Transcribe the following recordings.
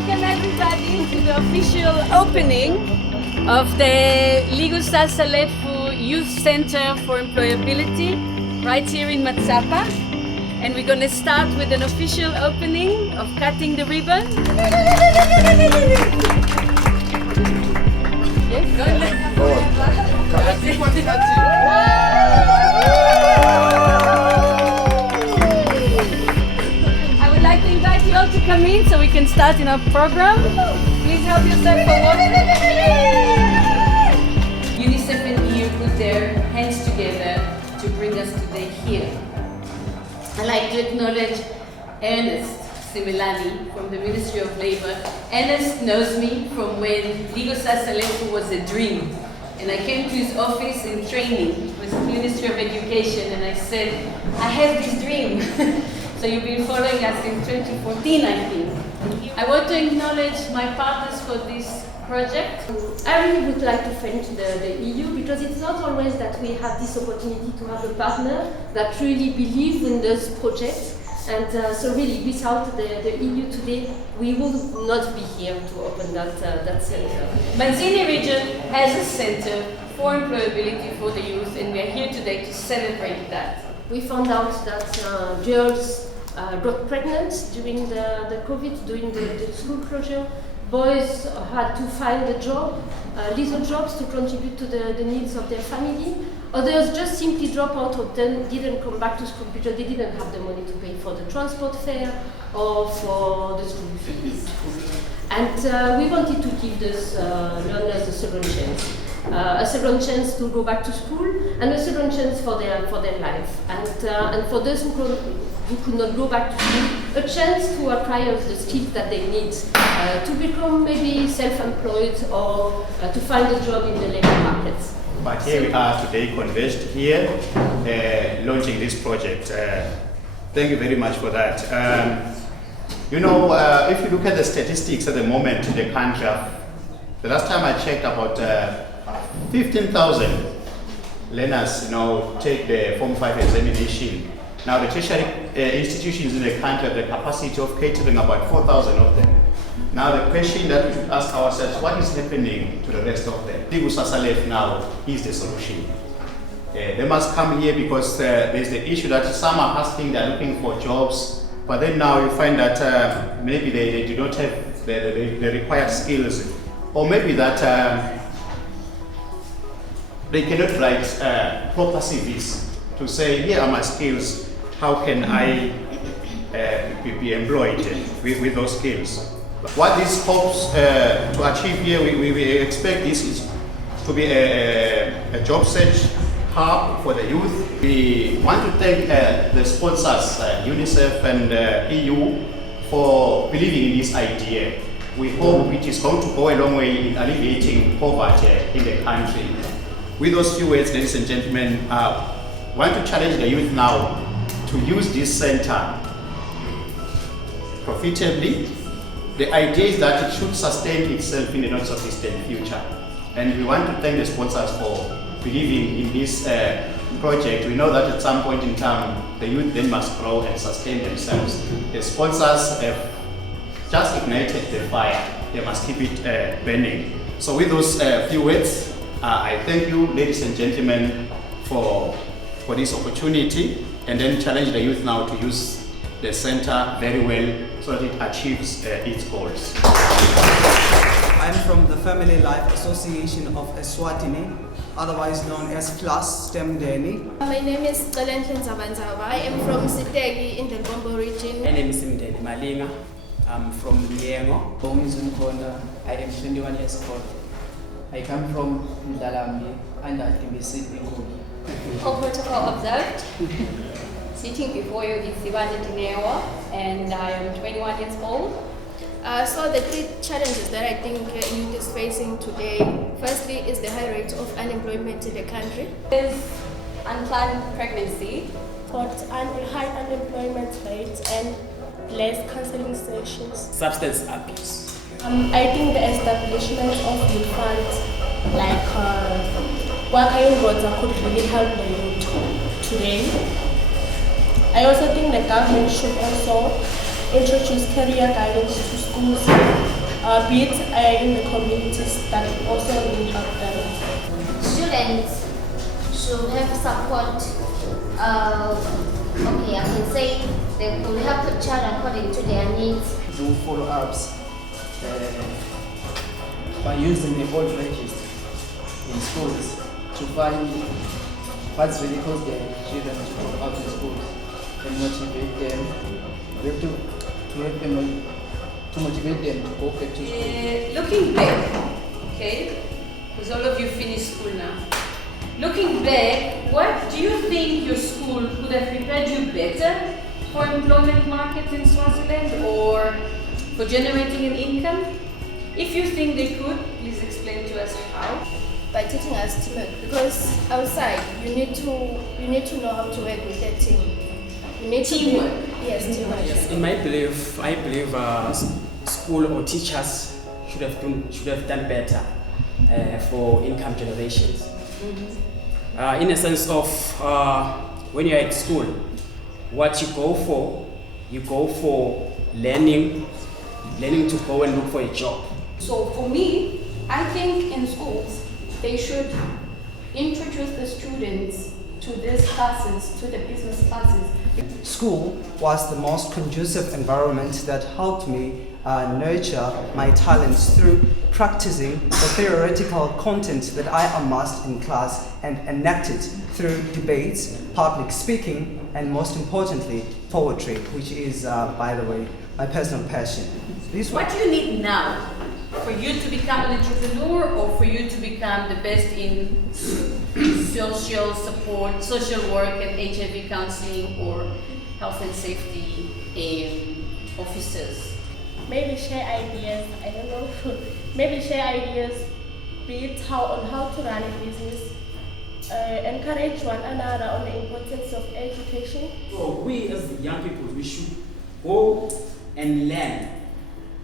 welcome everybody to the official opening of the Ligo Sasalefu Youth Center for Employability right here in Matsapa. And we're going to start with an official opening of cutting the ribbon. Yes, go I would like to invite you all to come in so we can start in our program. Please help yourself for water. UNICEF and EU put their hands together to bring us today here. I'd like to acknowledge Ernest Simelani from the Ministry of Labor. Ernest knows me from when Ligo Sasalefu was a dream. And I came to his office in training with the Ministry of Education and I said, I have this dream. So you've been following us in 2014, I think. I want to acknowledge my partners for this project. I really would like to thank the EU because it's not always that we have this opportunity to have a partner that really believes in this project. And so really, without the EU today, we would not be here to open that center. Manzini region has a center for employability for the youth and we are here today to celebrate that. We found out that girls got pregnant during the COVID, during the school closure. Boys had to find a job, little jobs to contribute to the needs of their family. Others just simply drop out or didn't come back to school because they didn't have the money to pay for the transport fare or for the school fees. And we wanted to give these learners a second chance to go back to school and a second chance for their life. And for those who could not go back to school, a chance to acquire the skills that they need to become maybe self-employed or to find a job in the labor market. But here we are today converged here, launching this project. Thank you very much for that. If you look at the statistics at the moment in the country, the last time I checked about 15,000 learners take the Form 5 examination. Now the tertiary institutions in the country have the capacity of catering about 4,000 of them. Now the question that we should ask ourselves, what is happening to the rest of them? Ligo Sasalefu now is the solution. They must come here because there's the issue that some are asking, they're looking for jobs, but then now you find that maybe they do not have the required skills, or maybe that they cannot write proper CVs to say, here are my skills, how can I be employed with those skills. What this hopes to achieve here, we expect this is to be a job search hub for the youth. We want to thank the sponsors, UNICEF and EU, for believing in this idea. We hope it is going to go a long way in alleviating poverty in the country. With those few words, ladies and gentlemen, I want to challenge the youth now to use this center profitably. The idea is that it should sustain itself in the not so distant future. And we want to thank the sponsors for believing in this project. We know that at some point in time, the youth then must grow and sustain themselves. The sponsors have just ignited the fire. They must keep it burning. So with those few words, I thank you, ladies and gentlemen, for this opportunity, and then challenge the youth now to use the center very well so that it achieves its goals. I'm from the Family Life Association of Eswatini, otherwise known as Class Stemdeni. My name is Luanch. I am from Sitegi in the Bombo region. My name is Mdeni Malinga. I'm from Liengo. I am 21 years old. I come from Ndalambi and Timbisi Nguni. All protocol observed. Sitting before you is Sibande Dinewa and I am 21 years old. So the three challenges that I think youth is facing today, firstly is the high rate of unemployment in the country. Is unplanned pregnancy. High unemployment rate and less counseling sessions. Substance abuse. I think the establishment of youth funds like Wakayo Rosa could really help the youth today. I also think the government should also introduce career guidance to schools be it in the communities that also really help them. Students should have support. Okay, I can say they could help the child according to their needs. Do follow-ups by using the old register in schools to find what's really caused their children to go out of schools and motivate them. We have to help them to motivate them to go back to school. Looking back, okay, because all of you finished school now. Looking back, what do you think your school could have prepared you better for employment market in Swaziland or for generating an income? If you think they could, please explain to us how. By teaching us teamwork, because outside you need to know how to work with a team. You need Teamwork. Yes, teamwork. Yes, in my belief, I believe school or teachers should have done better for income generations. In a sense of when you're at school, what you go for learning to go and look for a job. So for me, I think in schools, they should introduce the students to these classes, to the business classes. School was the most conducive environment that helped me nurture my talents through practicing the theoretical content that I amassed in class and enacted through debates, public speaking, and most importantly, poetry, which is, by the way, my personal passion. What do you need now for you to become an entrepreneur or for you to become the best in social support, social work and HIV counseling or health and safety officers? Maybe share ideas, I don't know, maybe share ideas, be it on how to run a business, encourage one another on the importance of education. So we as young people, we should go and learn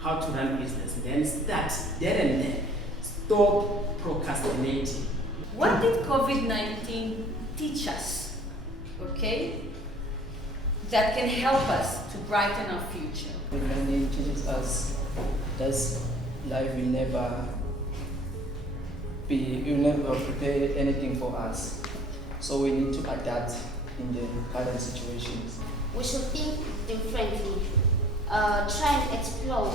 how to run business, then start there and then. Stop procrastinating. What did COVID-19 teach us, okay, that can help us to brighten our future? COVID-19 teaches us that life will never prepare anything for us. So we need to adapt in the current situations. We should think differently. Try and explore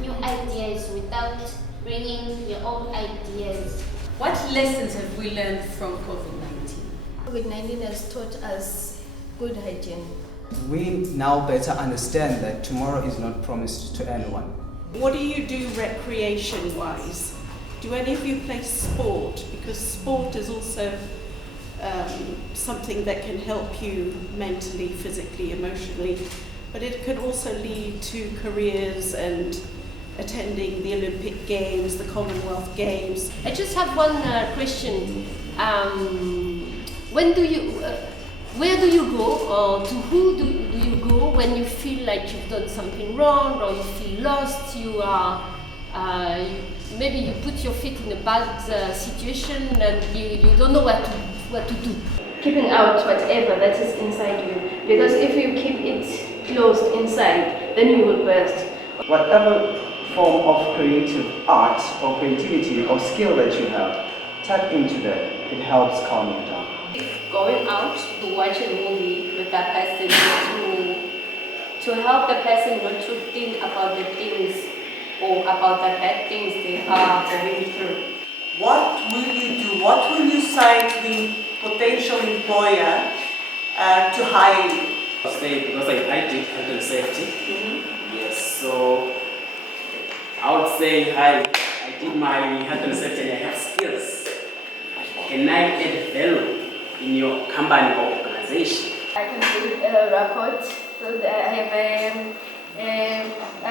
new ideas without bringing your own ideas. What lessons have we learned from COVID-19? COVID-19 has taught us good hygiene. We now better understand that tomorrow is not promised to anyone. What do you do recreation-wise? Do any of you play sport? Because sport is also something that can help you mentally, physically, emotionally, but it could also lead to careers and attending the Olympic Games, the Commonwealth Games. I just have one question. Where do you go, or to who do you go when you feel like you've done something wrong, or you feel lost? You are maybe you put your feet in a bad situation and you don't know what to do. Keeping out whatever that is inside you, because if you keep it closed inside, then you will burst. Whatever form of creative art or creativity or skill that you have, tap into that. It helps calm you down. Going out to watch a movie with that person to help the person not to think about the things or about the bad things they are going through. What will you do? What will you say to the potential employer to hire you? I'll say, because I did health and safety. Yes, so I would say, hi, I did my health and safety and I have skills. Can I add value in your company or organization? I can build a rapport, so that I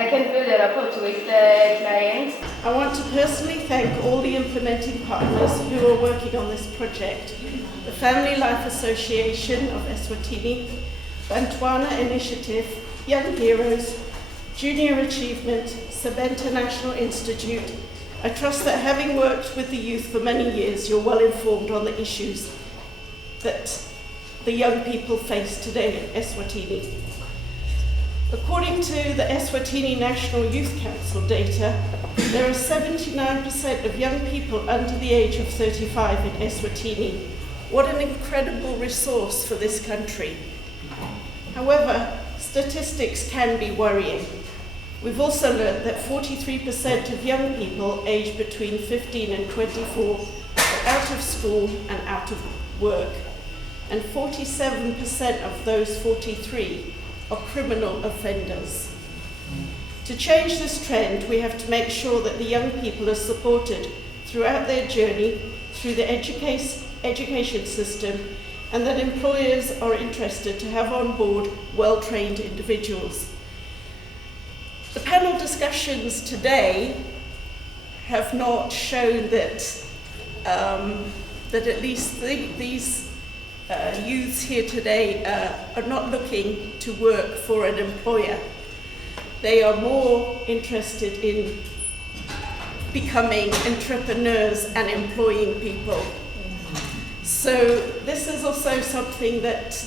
can build a rapport with the client. I want to personally thank all the implementing partners who are working on this project. The Family Life Association of Eswatini, Bantwana Initiative, Young Heroes, Junior Achievement, Sabenta National Institute. I trust that having worked with the youth for many years, you're well informed on the issues that the young people face today in Eswatini. According to the Eswatini National Youth Council data, there are 79% of young people under the age of 35 in Eswatini. What an incredible resource for this country. However, statistics can be worrying. We've also learned that 43% of young people aged between 15 and 24 are out of school and out of work, and 47% of those 43 are criminal offenders. To change this trend, we have to make sure that the young people are supported throughout their journey through the education system, and that employers are interested to have on board well-trained individuals. The panel discussions today have not shown that at least these youths here today are not looking to work for an employer. They are more interested in becoming entrepreneurs and employing people. So this is also something that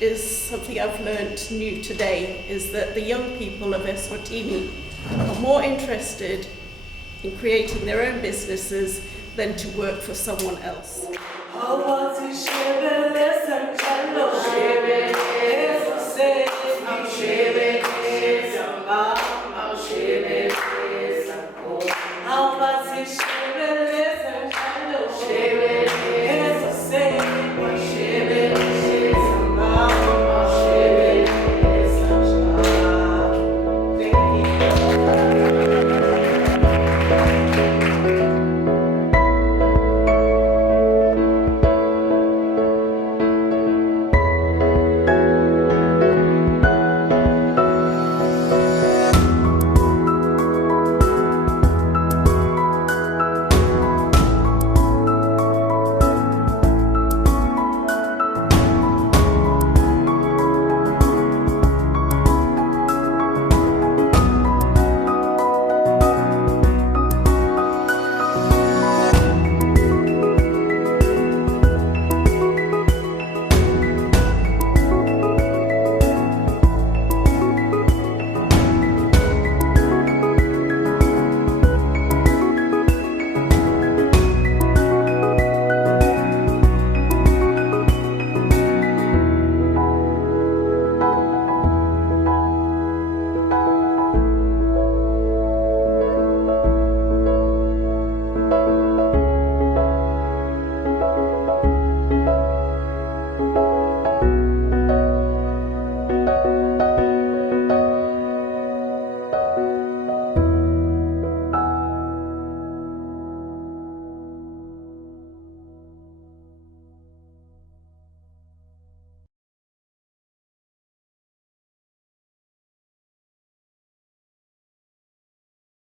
is something I've learned new today, is that the young people of Eswatini are more interested in creating their own businesses than to work for someone else. I want to share the lesson,